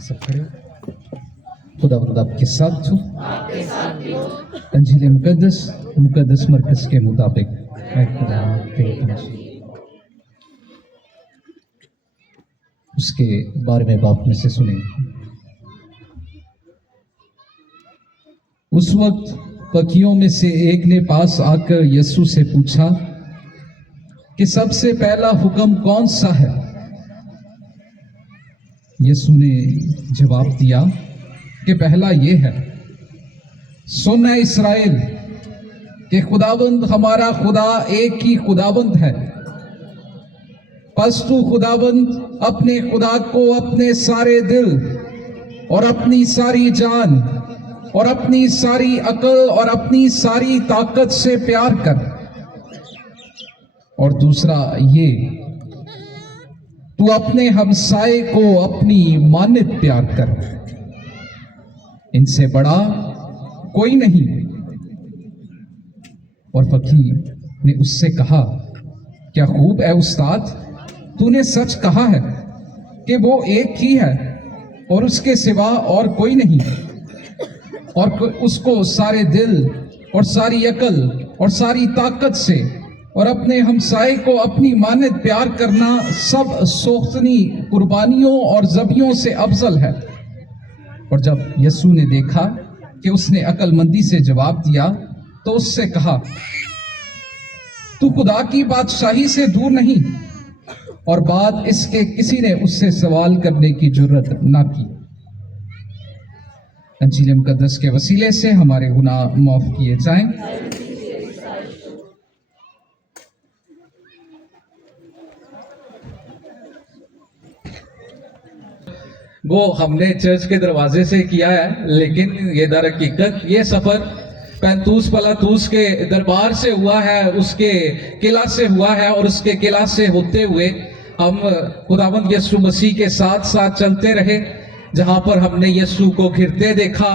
सब खड़े हो। खुदावंद आपके साथ हो। अंजील मुकद्दस मरकज के मुताबिक मैं खुदा के नशीब उसके बारे में बाप में से सुनेंगे। उस वक्त पकियों में से एक ने पास आकर यीशु से पूछा कि सबसे पहला हुक्म कौन सा है? यीशु ने जवाब दिया कि पहला ये है, सुन है इस्राएल कि खुदावंद हमारा खुदा एक ही खुदावंद है। बस तू खुदावंद अपने खुदा को अपने सारे दिल और अपनी सारी जान और अपनी सारी अकल और अपनी सारी ताकत से प्यार कर। और दूसरा ये, तू अपने हमसाए को अपनी मानित प्यार कर। इनसे बड़ा कोई नहीं। और फकीर ने उससे कहा, क्या खूब है उस्ताद, तूने सच कहा है कि वो एक ही है और उसके सिवा और कोई नहीं, और उसको सारे दिल और सारी अकल और सारी ताकत से और अपने हमसाए को अपनी मानित प्यार करना सब सोख्तनी कुर्बानियों और ज़बियों से अफजल है। और जब यीशु ने देखा कि उसने अक्लमंदी से जवाब दिया तो उससे कहा, तू खुदा की बादशाही से दूर नहीं। और बाद इसके किसी ने उससे सवाल करने की जुर्रत ना की। अंजील मुकद्दस के वसीले से हमारे गुनाह माफ किए जाएं। वो हमने चर्च के दरवाजे से किया है, लेकिन ये दर हकीकत ये सफर पैंतूस पलातूस के दरबार से हुआ है, उसके किला से हुआ है, और उसके किला से होते हुए हम खुदावंद यीशु मसीह के साथ साथ चलते रहे। जहां पर हमने यीशु को घिरते देखा,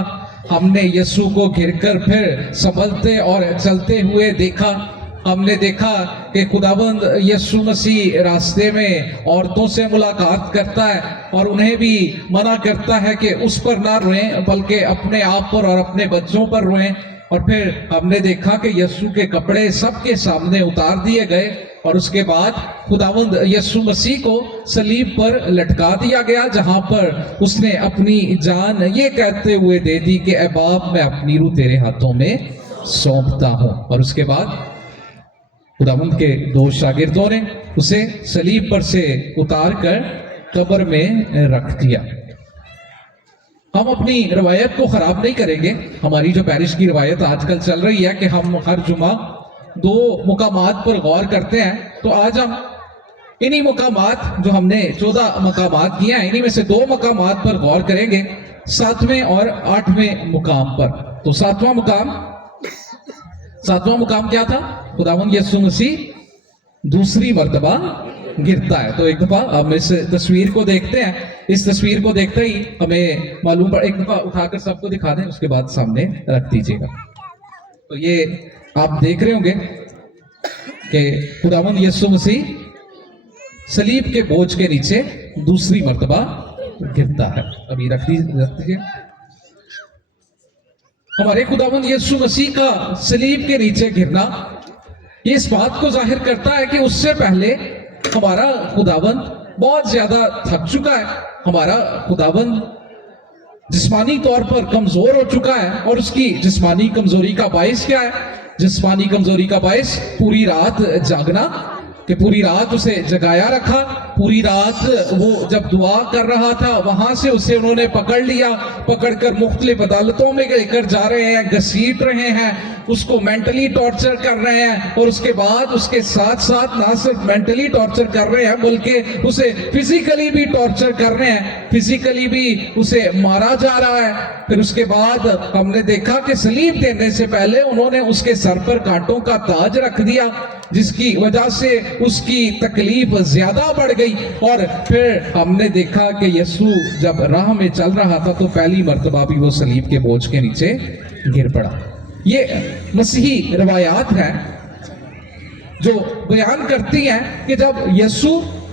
हमने यीशु को घिरकर फिर संभलते और चलते हुए देखा। हमने देखा कि खुदावंद यीशु मसीह रास्ते में औरतों से मुलाकात करता है और उन्हें भी मना करता है कि उस पर ना रोएं, बल्कि अपने आप पर और अपने बच्चों पर रोएं। और फिर हमने देखा कि यीशु के कपड़े सबके सामने उतार दिए गए और उसके बाद खुदावंद यीशु मसीह को सलीब पर लटका दिया गया, जहां पर उसने अपनी जान ये कहते हुए दे दी कि ऐ बाप, मैं अपनी रूह तेरे हाथों में सौंपता हूं। और उसके बाद खुदावंद के दो शागिर्दों ने उसे सलीब पर से उतार कर कब्र में रख दिया। हम अपनी रवायत को खराब नहीं करेंगे। हमारी जो पैरिश की रवायत आजकल चल रही है कि हम हर जुमा दो मुकामात पर गौर करते हैं, तो आज हम इन्हीं मुकामात, जो हमने 14 मुकामात किए हैं, इन्हीं में से 2 मुकामात पर गौर करेंगे, 7वें और 8वें मुकाम पर। तो 7वां मुकाम क्या था? खुदावंद यीशु मसीह दूसरी मर्तबा गिरता है। तो एक दफा हम इस तस्वीर को देखते हैं। इस तस्वीर को देखते ही हमें मालूम पड़, एक दफा उठाकर सबको दिखा दें, उसके बाद सामने रख दीजिएगा। तो ये आप देख रहे होंगे कि खुदावंद यीशु मसीह सलीब के बोझ के नीचे दूसरी मर्तबा गिरता है। अभी रख दीजिए। हमारे खुदावंद यीशु मसीह का सलीब के नीचे गिरना ये इस बात को जाहिर करता है कि उससे पहले हमारा खुदावंद बहुत ज्यादा थक चुका है। हमारा खुदावंद जिस्मानी तौर पर कमजोर हो चुका है। और उसकी जिस्मानी कमजोरी का बायस क्या है? जिस्मानी कमजोरी का बायस पूरी रात जागना, कि पूरी रात उसे जगाया रखा। पूरी रात वो जब दुआ कर रहा था, वहां से उसे उन्होंने पकड़ लिया, पकड़कर मुख्तलिफ अदालतों में लेकर जा रहे हैं, घसीट रहे हैं, उसको मेंटली टॉर्चर कर रहे हैं। और उसके बाद उसके साथ साथ ना सिर्फ मेंटली टॉर्चर कर रहे हैं, बल्कि उसे फिजिकली भी टॉर्चर कर रहे हैं, फिजिकली भी उसे मारा जा रहा है। फिर उसके बाद हमने देखा कि सलीब देने से पहले उन्होंने उसके सर पर कांटों का ताज रख दिया, जिसकी वजह से उसकी तकलीफ ज्यादा बढ़ गई। और फिर हमने देखा कि यीशु जब राह में चल रहा था तो पहली मर्तबा भी वो सलीब के बोझ के नीचे गिर पड़ा। ये मसीही रवायात हैं जो बयान करती हैं कि जब यीशु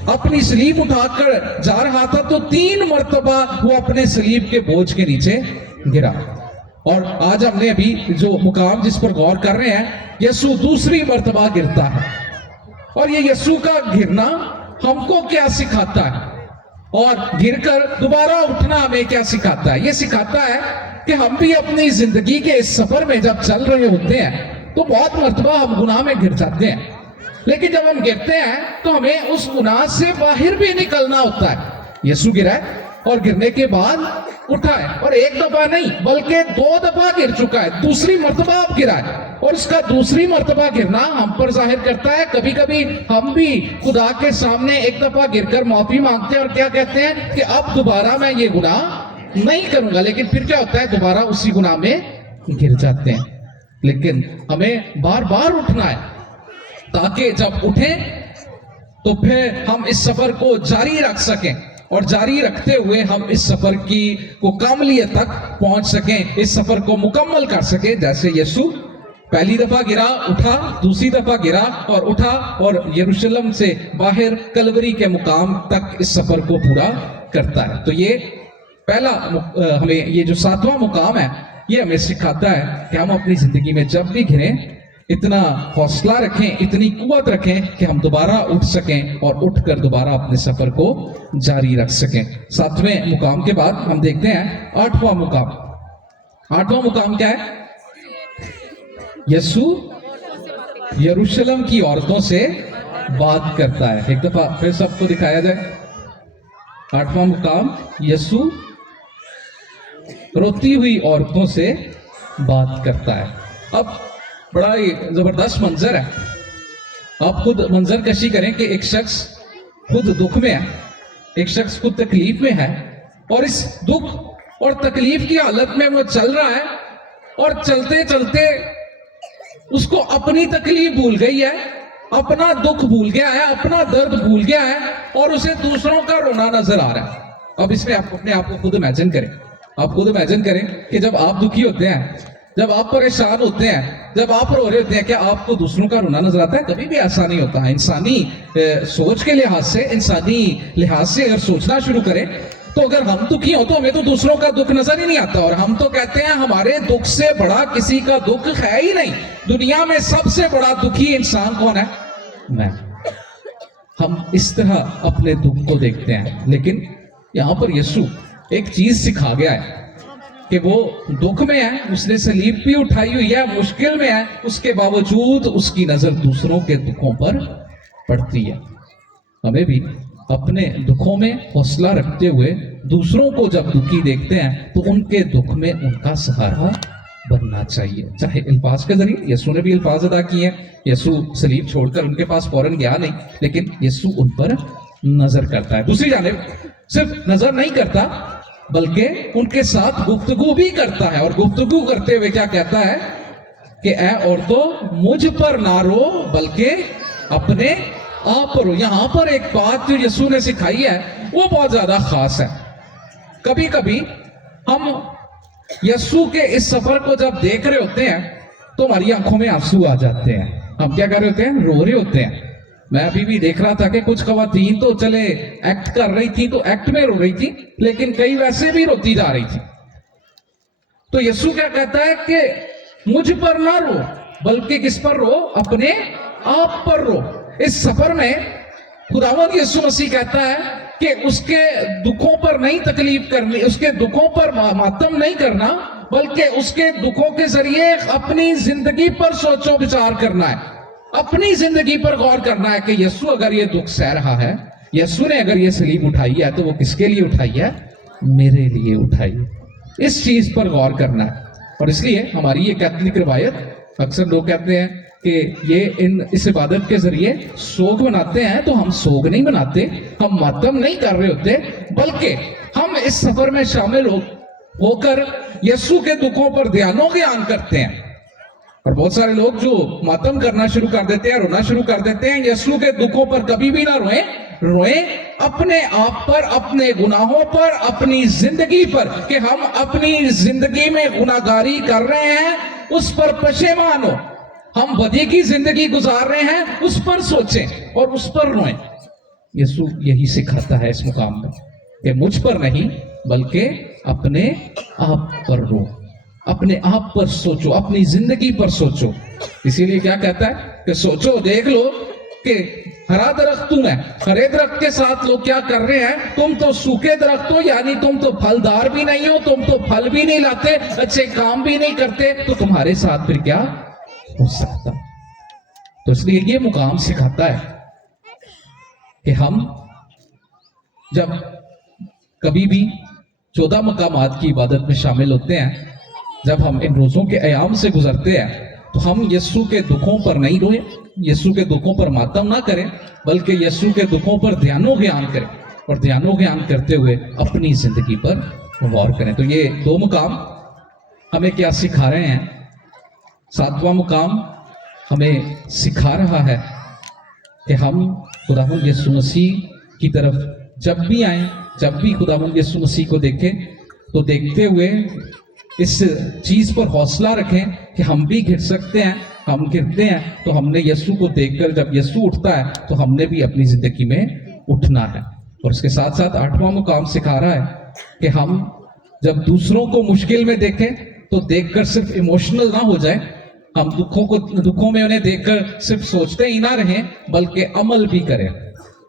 اپنی سلیب اٹھا کر جا رہا تھا تو 3 مرتبہ وہ اپنے سلیب کے بوجھ کے نیچے گرا. اور آج ہم نے ابھی جو مقام جس پر غور کر رہے ہیں, یسوع دوسری مرتبہ گرتا ہے. اور یہ یسوع کا گرنا ہم کو کیا سکھاتا ہے, اور گر کر دوبارہ اٹھنا ہمیں کیا سکھاتا ہے؟ یہ سکھاتا ہے کہ ہم بھی اپنی زندگی کے اس سفر میں جب چل رہے ہوتے ہیں تو بہت مرتبہ ہم گناہ میں گر جاتے ہیں, لیکن جب ہم گرتے ہیں تو ہمیں اس گناہ سے باہر بھی نکلنا ہوتا ہے. یسوع گرا ہے اور گرنے کے بعد اٹھا ہے, اور 1 دفعہ نہیں بلکہ 2 دفعہ گر چکا ہے. دوسری مرتبہ اب گرا ہے, اور اس کا دوسری مرتبہ گرنا ہم پر ظاہر کرتا ہے کبھی کبھی ہم بھی خدا کے سامنے 1 دفعہ گر کر معافی مانگتے ہیں اور کیا کہتے ہیں کہ اب دوبارہ میں یہ گناہ نہیں کروں گا, لیکن پھر کیا ہوتا ہے دوبارہ اسی گناہ میں گر جاتے ہیں. لیکن ہمیں بار بار اٹھنا ہے تاکہ جب اٹھیں تو پھر ہم اس سفر کو جاری رکھ سکیں, اور جاری رکھتے ہوئے ہم اس سفر کو کاملیت تک پہنچ سکیں, اس سفر کو مکمل کر سکیں. جیسے یسوع پہلی دفعہ گرا, اٹھا, دوسری دفعہ گرا اور اٹھا, اور یروشلم سے باہر کلوری کے مقام تک اس سفر کو پورا کرتا ہے. تو یہ پہلا ہمیں یہ جو 7واں مقام ہے یہ ہمیں سکھاتا ہے کہ ہم اپنی زندگی میں جب بھی گریں اتنا حوصلہ رکھیں, اتنی قوت رکھیں کہ ہم دوبارہ اٹھ سکیں اور اٹھ کر دوبارہ اپنے سفر کو جاری رکھ سکیں. 7ویں مقام کے بعد ہم دیکھتے ہیں 8واں مقام. 8واں مقام کیا ہے؟ یسوع یروشلم کی عورتوں سے بات کرتا ہے. ایک دفعہ پھر سب کو دکھایا جائے. 8واں مقام, یسوع روتی ہوئی عورتوں سے بات کرتا ہے. اب بڑا ہی زبردست منظر ہے. آپ خود منظر کشی کریں کہ ایک شخص خود دکھ میں ہے, ایک شخص خود تکلیف میں ہے, اور اس دکھ اور تکلیف کی حالت میں وہ چل رہا ہے, اور چلتے چلتے اس کو اپنی تکلیف بھول گئی ہے, اپنا دکھ بھول گیا ہے, اپنا درد بھول گیا ہے, اور اسے دوسروں کا رونا نظر آ رہا ہے. اب اس میں آپ اپنے آپ کو خود امیجن کریں. آپ خود امیجن کریں کہ جب آپ دکھی ہوتے ہیں, جب آپ پریشان ہوتے ہیں, جب آپ رو رہے ہوتے ہیں, کیا آپ کو دوسروں کا رونا نظر آتا ہے؟ کبھی بھی ایسا نہیں ہوتا. انسانی سوچ کے لحاظ سے, انسانی لحاظ سے اگر سوچنا شروع کریں تو اگر ہم دکھی ہوں تو ہمیں تو دوسروں کا دکھ نظر ہی نہیں آتا, اور ہم تو کہتے ہیں ہمارے دکھ سے بڑا کسی کا دکھ ہے ہی نہیں. دنیا میں سب سے بڑا دکھی انسان کون ہے؟ میں. ہم اس طرح اپنے دکھ کو دیکھتے ہیں. لیکن یہاں پر یسوع ایک چیز سکھا گیا ہے کہ وہ دکھ میں ہے, اس نے صلیب بھی اٹھائی ہوئی ہے, مشکل میں ہے, اس کے باوجود اس کی نظر دوسروں کے دکھوں پر پڑتی ہے. ہمیں بھی اپنے دکھوں میں حوصلہ رکھتے ہوئے دوسروں کو جب دکھی دیکھتے ہیں تو ان کے دکھ میں ان کا سہارا بننا چاہیے, چاہے الفاظ کے ذریعے. یسوع نے بھی الفاظ ادا کیے ہیں. یسوع صلیب چھوڑ کر ان کے پاس فوراً گیا نہیں, لیکن یسوع ان پر نظر کرتا ہے. دوسری جانب صرف نظر نہیں کرتا بلکہ ان کے ساتھ گفتگو بھی کرتا ہے, اور گفتگو کرتے ہوئے کیا کہتا ہے کہ اے عورتوں مجھ پر نہ رو بلکہ اپنے آپ پر رو. یہاں پر ایک بات جو یسوع نے سکھائی ہے وہ بہت زیادہ خاص ہے. کبھی کبھی ہم یسوع کے اس سفر کو جب دیکھ رہے ہوتے ہیں تو ہماری آنکھوں میں آنسو آ جاتے ہیں. ہم کیا کر رہے ہوتے ہیں؟ رو رہے ہوتے ہیں. میں ابھی بھی دیکھ رہا تھا کہ کچھ خواتین تو چلے ایکٹ کر رہی تھی تو ایکٹ میں رو رہی تھی, لیکن کئی ویسے بھی روتی جا رہی تھی. تو یسوع کیا کہتا ہے کہ مجھ پر نہ رو بلکہ کس پر رو؟ اپنے آپ پر رو. اس سفر میں خداوند یسوع مسیح کہتا ہے کہ اس کے دکھوں پر نہیں تکلیف کرنی, اس کے دکھوں پر ماتم نہیں کرنا, بلکہ اس کے دکھوں کے ذریعے اپنی زندگی پر سوچ و بچار کرنا ہے, اپنی زندگی پر غور کرنا ہے کہ یسوع اگر یہ دکھ سہ رہا ہے, یسوع نے اگر یہ صلیب اٹھائی ہے تو وہ کس کے لیے اٹھائی ہے؟ میرے لیے اٹھائی ہے. اس چیز پر غور کرنا ہے. اور اس لیے ہماری یہ کیتھولک روایت, اکثر لوگ کہتے ہیں کہ یہ اس عبادت کے ذریعے سوگ مناتے ہیں, تو ہم سوگ نہیں مناتے, ہم ماتم نہیں کر رہے ہوتے, بلکہ ہم اس سفر میں شامل ہو کر یسوع کے دکھوں پر دھیانوں گیان کرتے ہیں. اور بہت سارے لوگ جو ماتم کرنا شروع کر دیتے ہیں, رونا شروع کر دیتے ہیں, یسوع کے دکھوں پر کبھی بھی نہ روئیں اپنے آپ پر, اپنے گناہوں پر, اپنی زندگی پر, کہ ہم اپنی زندگی میں گناہگاری کر رہے ہیں, اس پر پشیمان ہو. ہم بدی کی زندگی گزار رہے ہیں, اس پر سوچیں اور اس پر روئیں. यसु यही सिखाता है इस मुकाम में कि मुझ पर नहीं बल्कि अपने आप पर रो, अपने आप पर सोचो, अपनी जिंदगी पर सोचो। इसीलिए क्या कहता है कि सोचो, देख लो कि हरा दरख्त तुम है, हरे दरख्त के साथ लोग क्या कर रहे हैं, तुम तो सूखे दरख्त हो, यानी तुम तो फलदार भी नहीं हो, तुम तो फल भी नहीं लाते, अच्छे काम भी नहीं करते, तो तुम्हारे साथ फिर क्या हो सकता। तो इसलिए ये मुकाम सिखाता है कि हम जब कभी भी 14 मकामात की इबादत में शामिल होते हैं, जब हम इन रोजों के अयाम से गुजरते हैं, तो हम यीशु के दुखों पर नहीं रोए, यीशु के दुखों पर मातम ना करें, बल्कि यीशु के दुखों पर ध्यानो ज्ञान करें, और ध्यानो ज्ञान करते हुए अपनी जिंदगी पर गौर करें। तो ये 2 मुकाम हमें क्या सिखा रहे हैं? 7वां मुकाम हमें सिखा रहा है कि हम खुदावंद यीशु मसीह की तरफ जब भी आए, जब भी खुदावंद यीशु मसीह को देखें, तो देखते हुए इस चीज पर हौसला रखें कि हम भी गिर सकते हैं, हम गिरते हैं तो हमने यीशु को देखकर, जब यीशु उठता है तो हमने भी अपनी जिंदगी में उठना है। और इसके साथ साथ 8वां मुकाम सिखा रहा है कि हम जब दूसरों को मुश्किल में देखें तो देखकर सिर्फ इमोशनल ना हो जाए, हम दुखों में उन्हें देखकर सिर्फ सोचते ही ना रहें, बल्कि अमल भी करें,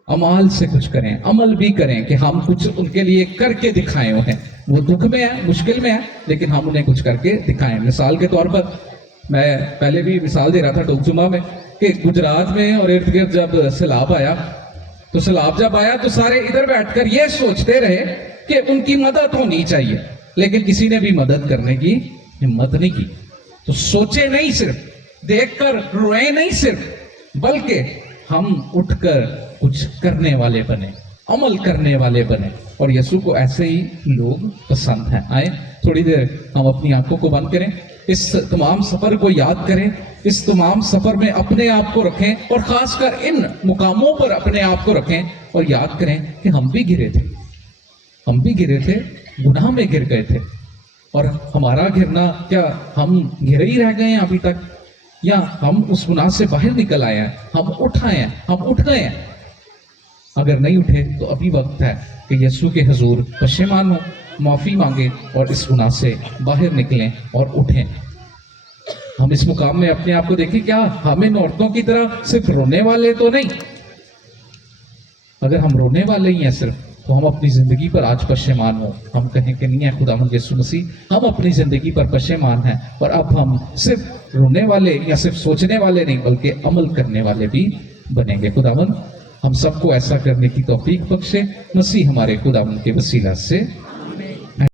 अमाल से कुछ करें, अमल भी करें कि हम कुछ उनके लिए करके दिखाएं उन्हें। वो दुख में है, मुश्किल में है, लेकिन हम उन्हें कुछ करके दिखाएं। मिसाल के तौर पर मैं पहले भी मिसाल दे रहा था टोकजुमा में कि गुजरात में और इर्द गिर्द जब सैलाब आया, तो सैलाब जब आया तो सारे इधर बैठकर ये सोचते रहे कि उनकी मदद होनी चाहिए, लेकिन किसी ने भी मदद करने की हिम्मत नहीं की। तो सोचे नहीं, सिर्फ देखकर रोए नहीं सिर्फ, बल्कि हम उठकर कुछ करने वाले बने, अमल करने वाले बने। और यीशु को ऐसे ही लोग पसंद हैं। आए थोड़ी देर हम अपनी आंखों को बंद करें, इस तमाम सफर को याद करें, इस तमाम सफर में अपने आप को रखें, और खासकर इन मुकामों पर अपने आप को रखें और याद करें कि हम भी गिरे थे, हम भी गिरे थे, गुनाह में गिर गए थे। और हमारा गिरना, क्या हम गिरे ही रह गए हैं अभी तक, या हम उस गुनाह से बाहर निकल आए हैं, हम उठ आए हैं, हम उठ गए हैं? अगर नहीं उठे तो अभी वक्त है कि यीशु के हुजूर पशेमान हो, माफी मांगे और इस गुनाह से बाहर निकलें और उठें। हम इस मुकाम में अपने आप को देखें, क्या हम इन औरतों की तरह सिर्फ रोने वाले तो नहीं? अगर हम रोने वाले ही हैं सिर्फ, तो हम अपनी जिंदगी पर आज पशेमान हो, हम कहें कि नहीं है खुदावंद यीशु मसीह, हम अपनी जिंदगी पर पशेमान हैं, और अब हम सिर्फ रोने वाले या सिर्फ सोचने वाले नहीं, बल्कि अमल करने वाले भी बनेंगे। खुदावंद हम सबको ऐसा करने की तौफीक बख्शे, मसीह हमारे खुदावंद के वसीला से।